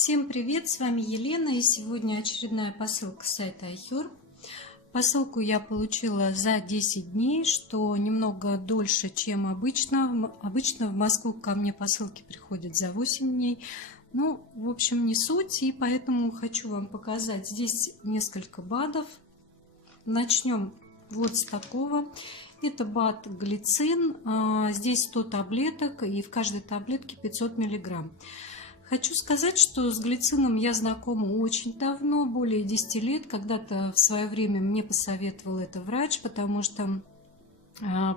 Всем привет, с вами Елена, и сегодня очередная посылка с сайта iHerb. Посылку я получила за 10 дней, что немного дольше, чем обычно. Обычно в Москву ко мне посылки приходят за 8 дней. Ну, в общем, не суть, и поэтому хочу вам показать. Здесь несколько БАДов. Начнем вот с такого. Это БАД глицин. Здесь 100 таблеток, и в каждой таблетке 500 миллиграмм. Хочу сказать, что с глицином я знакома очень давно, более 10 лет. Когда-то в свое время мне посоветовал это врач, потому что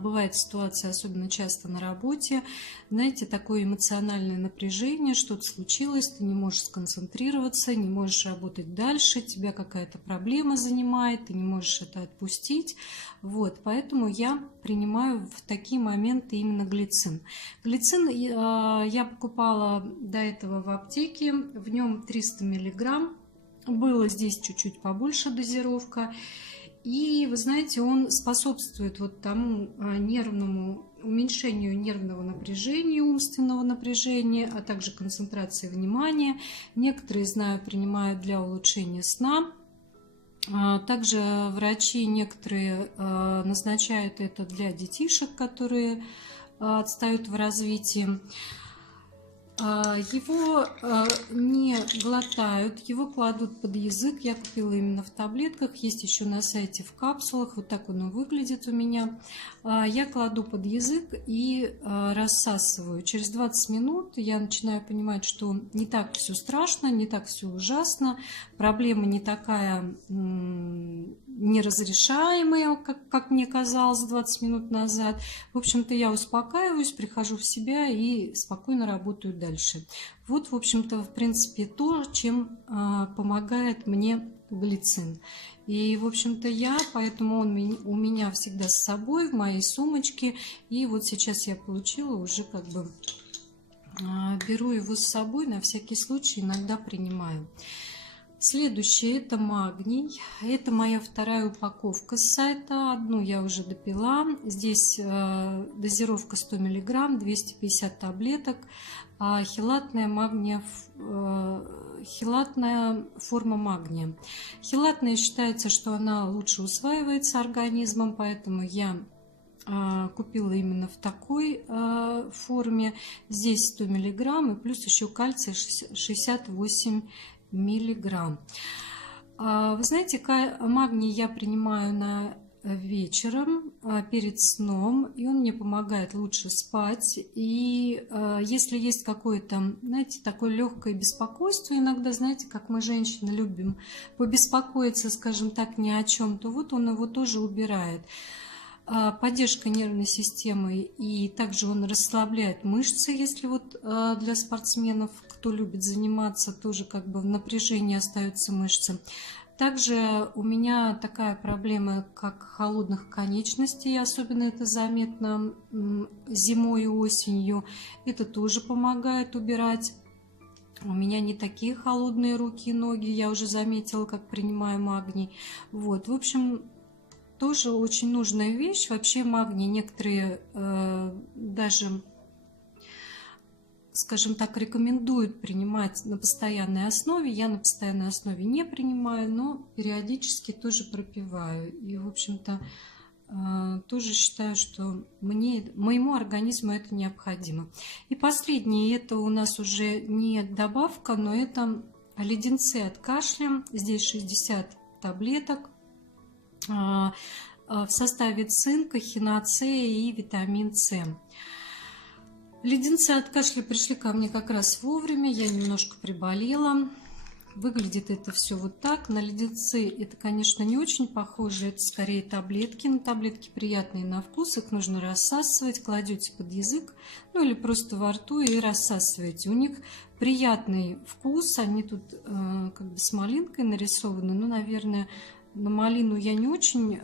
бывает ситуация, особенно часто на работе, знаете, такое эмоциональное напряжение, что-то случилось, ты не можешь сконцентрироваться, не можешь работать дальше, тебя какая-то проблема занимает, ты не можешь это отпустить. Вот, поэтому я принимаю в такие моменты именно глицин. Глицин я покупала до этого в аптеке, в нем 300 миллиграмм, было здесь чуть-чуть побольше дозировка. И вы знаете, он способствует вот тому уменьшению нервного напряжения, умственного напряжения, а также концентрации внимания. Некоторые, знаю, принимают для улучшения сна. Также врачи некоторые назначают это для детишек, которые отстают в развитии. Его не глотают, его кладут под язык. Я купила именно в таблетках, есть еще на сайте в капсулах. Вот так он выглядит у меня. Я кладу под язык и рассасываю. Через 20 минут я начинаю понимать, что не так все страшно, не так все ужасно. Проблема не такая неразрешаемая, как мне казалось 20 минут назад. В общем-то, я успокаиваюсь, прихожу в себя и спокойно работаю дальше. Вот, в общем-то, в принципе, то, чем помогает мне глицин. И, в общем-то, поэтому он у меня всегда с собой, в моей сумочке. И вот сейчас я получила, уже как бы беру его с собой, на всякий случай иногда принимаю. Следующее — это магний. Это моя вторая упаковка с сайта. Одну я уже допила. Здесь дозировка 100 мг, 250 таблеток. Хелатная форма магния. Хелатная считается, что она лучше усваивается организмом, поэтому я купила именно в такой форме. Здесь 100 мг и плюс еще кальций 68 миллиграмм. Вы знаете, магний я принимаю вечером перед сном, и он мне помогает лучше спать. И если есть какое-то, знаете, такое легкое беспокойство, иногда, знаете, как мы, женщины, любим побеспокоиться, скажем так, ни о чем, то вот он его тоже убирает. Поддержка нервной системы, и также он расслабляет мышцы, если вот для спортсменов, кто любит заниматься, тоже как бы в напряжении остаются мышцы. Также у меня такая проблема, как холодных конечностей, особенно это заметно зимой и осенью. Это тоже помогает убирать. У меня не такие холодные руки и ноги, я уже заметила, как принимаю магний. Вот, в общем, тоже очень нужная вещь. Вообще магний некоторые даже, скажем так, рекомендуют принимать на постоянной основе. Я на постоянной основе не принимаю, но периодически тоже пропиваю. И, в общем-то, тоже считаю, что моему организму это необходимо. И последнее, это у нас уже не добавка, но это леденцы от кашля. Здесь 60 таблеток. В составе цинка, хиноцея и витамин С. Леденцы от кашля пришли ко мне как раз вовремя, я немножко приболела. Выглядит это все вот так. На леденцы это, конечно, не очень похоже, это скорее таблетки. Но таблетки приятные на вкус, их нужно рассасывать, кладете под язык, ну или просто во рту и рассасываете. У них приятный вкус, они тут как бы с малинкой нарисованы, ну, наверное, на малину я не очень,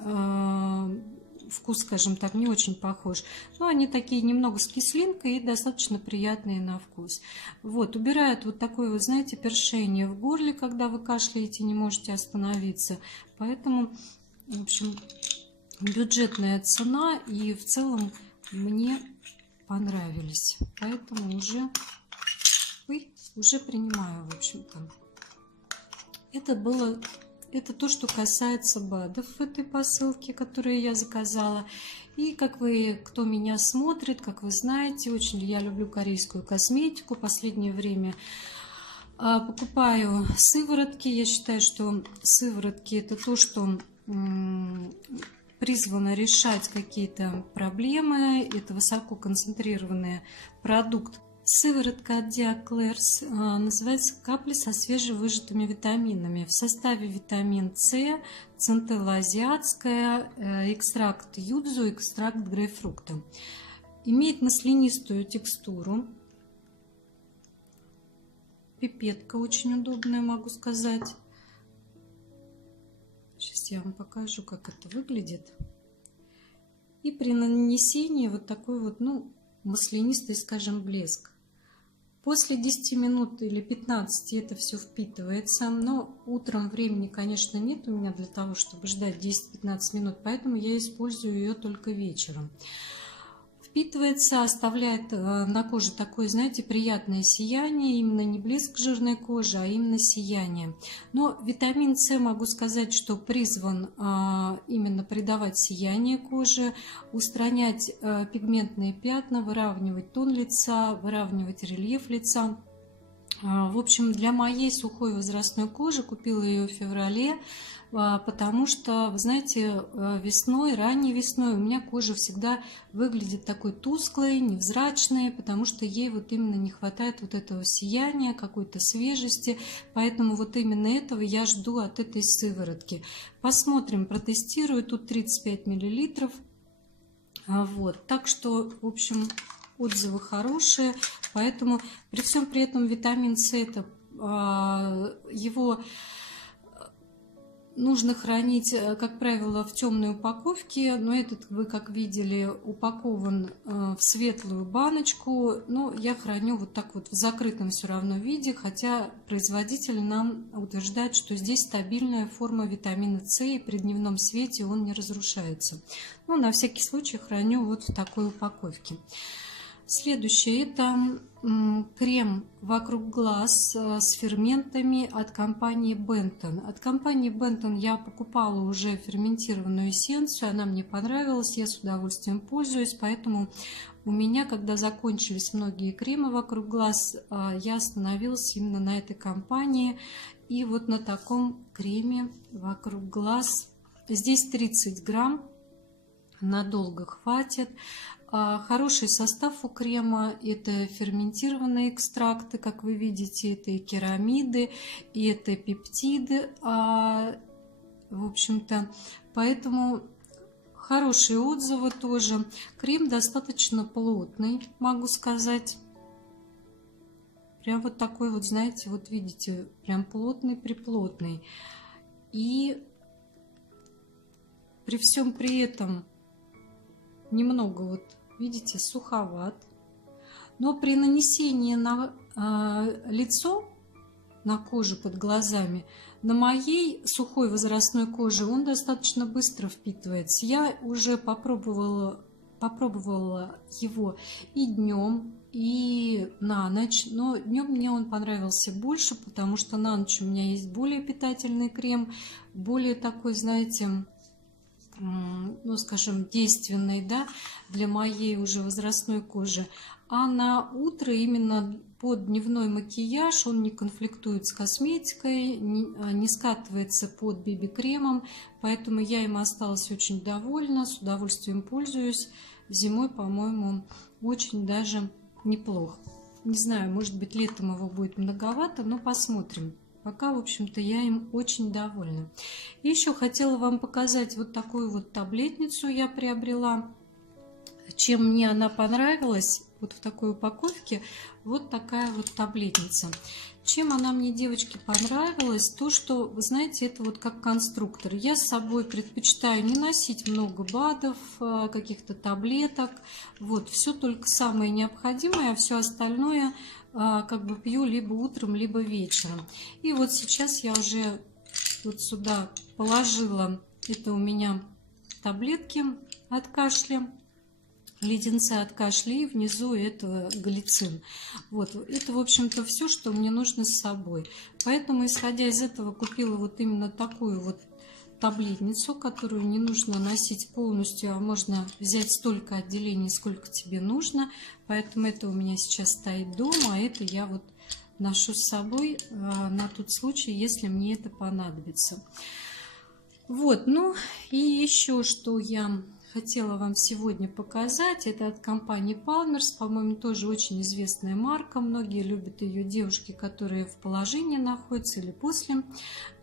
вкус, скажем так, не очень похож. Но они такие немного с кислинкой и достаточно приятные на вкус. Вот, убирают вот такое, вы знаете, першение в горле, когда вы кашляете, не можете остановиться. Поэтому, в общем, бюджетная цена, и в целом мне понравились. Поэтому уже уже принимаю, в общем-то. Это то, что касается БАДов в этой посылке, которые я заказала. И кто меня смотрит, как вы знаете, очень я люблю корейскую косметику. В последнее время покупаю сыворотки. Я считаю, что сыворотки это то, что призвано решать какие-то проблемы. Это высококонцентрированный продукт. Сыворотка от Диаклерс называется «Капли со свежевыжатыми витаминами». В составе витамин С, центелла азиатская, экстракт юдзу, экстракт грейпфрукта. Имеет маслянистую текстуру. Пипетка очень удобная, могу сказать. Сейчас я вам покажу, как это выглядит. И при нанесении вот такой вот, маслянистый, скажем, блеск. После 10 минут или 15 это все впитывается, но утром времени, конечно, нет у меня для того, чтобы ждать 10-15 минут, поэтому я использую ее только вечером. Впитывается, оставляет на коже такое, знаете, приятное сияние, именно не блеск жирной кожи, а именно сияние. Но витамин С, могу сказать, что призван именно придавать сияние коже, устранять пигментные пятна, выравнивать тон лица, выравнивать рельеф лица. В общем, для моей сухой возрастной кожи купила ее в феврале, потому что, вы знаете, ранней весной у меня кожа всегда выглядит такой тусклой, невзрачной, потому что ей вот именно не хватает вот этого сияния, какой-то свежести, поэтому вот именно этого я жду от этой сыворотки. Посмотрим, протестирую, тут 35 мл. Вот, так что, в общем, отзывы хорошие, поэтому при всем при этом витамин С, его нужно хранить, как правило, в темной упаковке, но этот, вы как видели, упакован в светлую баночку, но я храню вот так вот в закрытом все равно виде, хотя производитель нам утверждает, что здесь стабильная форма витамина С, и при дневном свете он не разрушается. Но на всякий случай храню вот в такой упаковке. Следующее это крем вокруг глаз с ферментами от компании Benton. От компании Benton я покупала уже ферментированную эссенцию, она мне понравилась, я с удовольствием пользуюсь, поэтому у меня, когда закончились многие кремы вокруг глаз, я остановилась именно на этой компании и вот на таком креме вокруг глаз. Здесь 30 грамм, надолго хватит. Хороший состав у крема – это ферментированные экстракты, как вы видите, это и керамиды, и это пептиды, в общем-то, поэтому хорошие отзывы тоже. Крем достаточно плотный, могу сказать. Прям вот такой вот, знаете, вот видите, прям плотный-приплотный. И при всем при этом немного вот, видите, суховат, но при нанесении на лицо, на кожу под глазами, на моей сухой возрастной коже он достаточно быстро впитывается. Я уже попробовала его и днем, и на ночь, но днем мне он понравился больше, потому что на ночь у меня есть более питательный крем, более такой, знаете, скажем, действенный, да, для моей уже возрастной кожи. А на утро именно под дневной макияж он не конфликтует с косметикой, не скатывается под BB-кремом, поэтому я им осталась очень довольна, с удовольствием пользуюсь. Зимой, по-моему, очень даже неплохо. Не знаю, может быть, летом его будет многовато, но посмотрим. Пока, в общем-то, я им очень довольна. И еще хотела вам показать вот такую вот таблетницу я приобрела. Чем мне она понравилась, вот в такой упаковке, вот такая вот таблетница. Чем она мне, девочки, понравилась, то, что, вы знаете, это вот как конструктор. Я с собой предпочитаю не носить много БАДов, каких-то таблеток. Вот, все только самое необходимое, а все остальное как бы пью либо утром, либо вечером. И вот сейчас я уже вот сюда положила, это у меня таблетки от кашля. леденцы от кашля, и внизу это глицин. Вот, это, в общем-то, все, что мне нужно с собой. Поэтому, исходя из этого, купила вот именно такую вот таблетницу, которую не нужно носить полностью, а можно взять столько отделений, сколько тебе нужно. Поэтому это у меня сейчас стоит дома, а это я вот ношу с собой на тот случай, если мне это понадобится. Вот, ну и еще что я хотела вам сегодня показать, это от компании Palmer's, по-моему, тоже очень известная марка, многие любят ее девушки, которые в положении находятся или после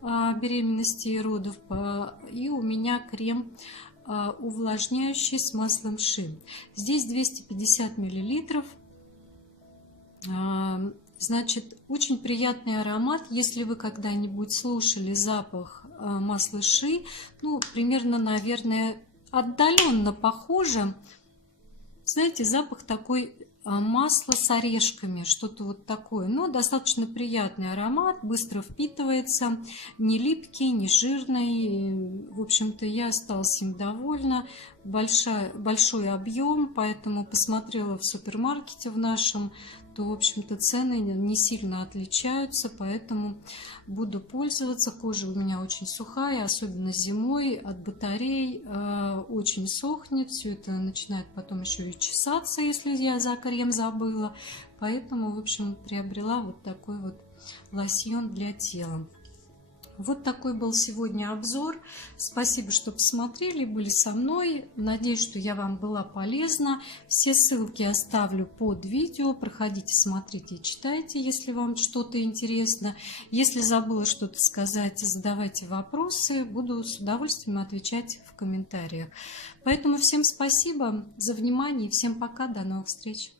беременности и родов. И у меня крем увлажняющий с маслом ши. Здесь 250 миллилитров. Значит, очень приятный аромат. Если вы когда-нибудь слушали запах масла ши, ну, примерно, наверное, отдаленно похоже. Знаете, запах такой масла с орешками, что-то вот такое. Но достаточно приятный аромат, быстро впитывается, не липкий, не жирный. В общем-то, я осталась им довольна. Большой объем, поэтому посмотрела в супермаркете в нашем, то, в общем-то, цены не сильно отличаются, поэтому буду пользоваться. Кожа у меня очень сухая, особенно зимой, от батарей очень сохнет, все это начинает потом еще и чесаться, если я за крем забыла. Поэтому, в общем, приобрела вот такой вот лосьон для тела. Вот такой был сегодня обзор. Спасибо, что посмотрели, были со мной. Надеюсь, что я вам была полезна. Все ссылки оставлю под видео. Проходите, смотрите и читайте, если вам что-то интересно. Если забыла что-то сказать, задавайте вопросы. Буду с удовольствием отвечать в комментариях. Поэтому всем спасибо за внимание и всем пока. До новых встреч.